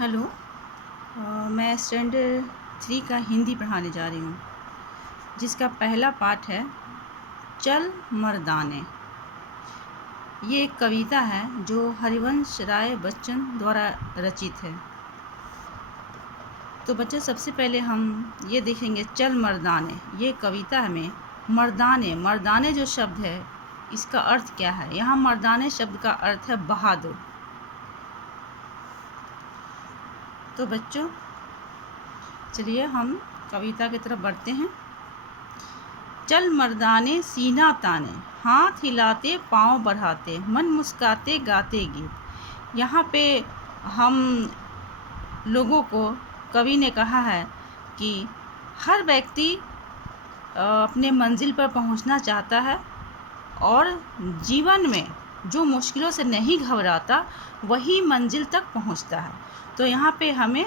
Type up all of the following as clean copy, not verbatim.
Hello. मैं standard 3 का हिंदी पढ़ाने जा रही हूँ, जिसका पहला पाठ है चल मर्दाने। ये एक कविता है जो हरिवंश राय बच्चन द्वारा रचित है। तो बच्चों, सबसे पहले हम ये देखेंगे चल मर्दाने। ये कविता में मर्दाने मर्दाने जो शब्द है, इसका अर्थ क्या है। यहाँ मर्दाने शब्द का अर्थ है बहादुर। तो बच्चों, चलिए हम कविता की तरफ बढ़ते हैं। चल मर्दाने सीना ताने, हाथ हिलाते पाँव बढ़ाते, मन मुस्काते गाते गीत। यहाँ पे हम लोगों को कवि ने कहा है कि हर व्यक्ति अपने मंजिल पर पहुँचना चाहता है और जीवन में जो मुश्किलों से नहीं घबराता वही मंजिल तक पहुँचता है। तो यहाँ पे हमें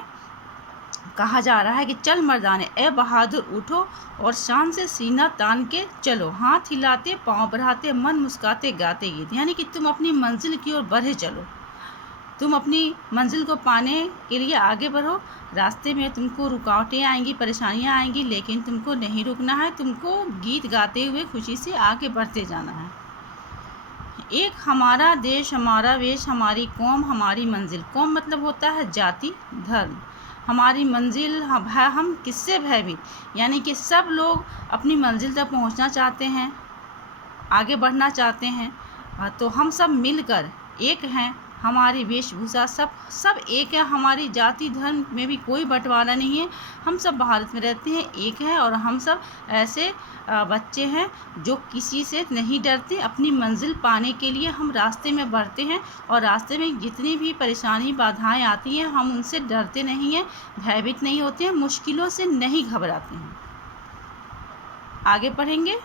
कहा जा रहा है कि चल मर्दाने, ए बहादुर उठो और शान से सीना तान के चलो, हाथ हिलाते पाँव बढ़ाते मन मुस्काते गाते गीत। यानी कि तुम अपनी मंजिल की ओर बढ़े चलो, तुम अपनी मंजिल को पाने के लिए आगे बढ़ो। रास्ते में तुमको रुकावटें आएंगी, परेशानियां आएंगी, लेकिन तुमको नहीं रुकना है। तुमको गीत गाते हुए खुशी से आगे बढ़ते जाना है। एक हमारा देश हमारा वेश, हमारी कौम हमारी मंजिल। कौम मतलब होता है जाति धर्म। हमारी मंजिल हम किससे भयभीत, यानी कि सब लोग अपनी मंजिल तक पहुंचना चाहते हैं, आगे बढ़ना चाहते हैं। तो हम सब मिलकर एक हैं। हमारी वेशभूषा सब एक है। हमारी जाति धर्म में भी कोई बंटवारा नहीं है। हम सब भारत में रहते हैं, एक हैं। और हम सब ऐसे बच्चे हैं जो किसी से नहीं डरते। अपनी मंजिल पाने के लिए हम रास्ते में बढ़ते हैं और रास्ते में जितनी भी परेशानी बाधाएं आती हैं, हम उनसे डरते नहीं हैं, भयभीत नहीं होते हैं, मुश्किलों से नहीं घबराते हैं। आगे पढ़ेंगे।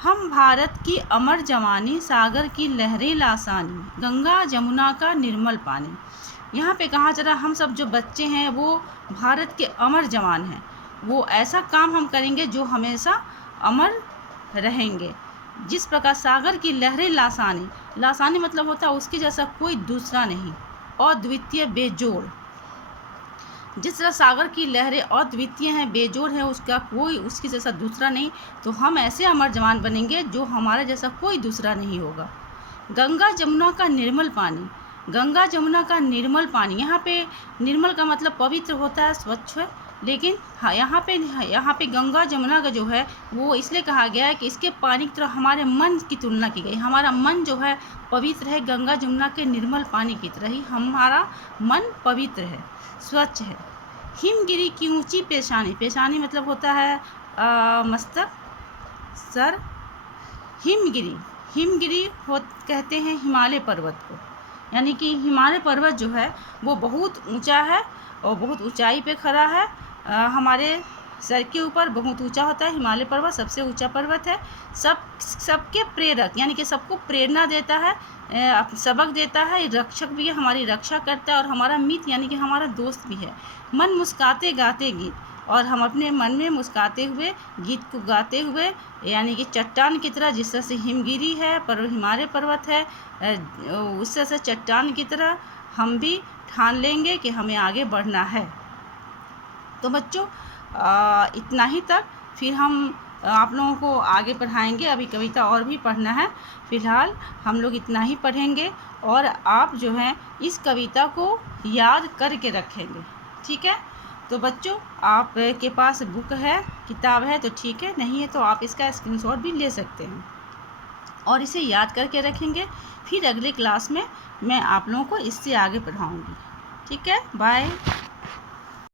हम भारत की अमर जवानी, सागर की लहरें लासानी, गंगा जमुना का निर्मल पानी। यहाँ पे कहा जा रहा, हम सब जो बच्चे हैं वो भारत के अमर जवान हैं। वो ऐसा काम हम करेंगे जो हमेशा अमर रहेंगे। जिस प्रकार सागर की लहरें लासानी, लासानी मतलब होता है उसके जैसा कोई दूसरा नहीं, अद्वितीय बेजोड़। जिस तरह सागर की लहरें अद्वितीय हैं, बेजोड़ है, उसका कोई उसके जैसा दूसरा नहीं। तो हम ऐसे अमर जवान बनेंगे जो हमारे जैसा कोई दूसरा नहीं होगा। गंगा जमुना का निर्मल पानी, गंगा जमुना का निर्मल पानी। यहाँ पे निर्मल का मतलब पवित्र होता है, स्वच्छ है। लेकिन हाँ, यहाँ पे गंगा जमुना का जो है वो इसलिए कहा गया है कि इसके पानी की तरह हमारे मन की तुलना की गई। हमारा मन जो है पवित्र है, गंगा जमुना के निर्मल पानी की तरह ही हमारा मन पवित्र है, स्वच्छ है। हिमगिरी की ऊंची पेशानी, पेशानी मतलब होता है मस्तक, सर। हिमगिरी कहते हैं हिमालय पर्वत को। यानी कि हिमालय पर्वत जो है वो बहुत ऊंचा है और बहुत ऊंचाई पे खड़ा है। हमारे सर के ऊपर बहुत ऊंचा होता है। हिमालय पर्वत सबसे ऊंचा पर्वत है। सबके प्रेरक, यानी कि सबको प्रेरणा देता है, सबक देता है, रक्षक भी है, हमारी रक्षा करता है और हमारा मित्र यानी कि हमारा दोस्त भी है। मन मुस्काते गाते गीत, और हम अपने मन में मुस्काते हुए गीत को गाते हुए, यानी कि चट्टान की तरह, जिस तरह से हिमगिरी है हिमालय पर्वत है, उस तरह से चट्टान की तरह हम भी ठान लेंगे कि हमें आगे बढ़ना है। तो बच्चों, इतना ही तक। फिर हम आप लोगों को आगे पढ़ाएंगे। अभी कविता और भी पढ़ना है। फ़िलहाल हम लोग इतना ही पढ़ेंगे और आप जो है इस कविता को याद करके रखेंगे, ठीक है। तो बच्चों, आप के पास बुक है, किताब है तो ठीक है, नहीं है तो आप इसका स्क्रीनशॉट भी ले सकते हैं और इसे याद करके रखेंगे। फिर अगले क्लास में मैं आप लोगों को इससे आगे पढ़ाऊँगी, ठीक है। बाय।